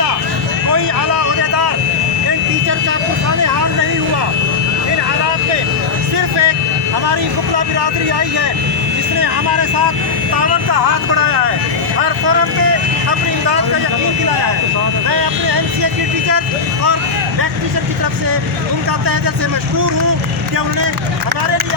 سکتا، کوئی اعلیٰ عہدیدار ان ٹیچر کا پرسان حال نہیں ہوا۔ ان حالات میں صرف ایک ہماری وکلا برادری آئی ہے جس نے ہمارے ساتھ تعاون کا ہاتھ بڑھایا ہے، ہر فورم پہ اپنی امداد کا یقین دلایا ہے۔ میں اپنے MCA کی ٹیچر اور نیکسٹ ٹیچر کی طرف سے ان کا تہہ دل سے مشکور ہوں کہ انہوں نے ہمارے لیے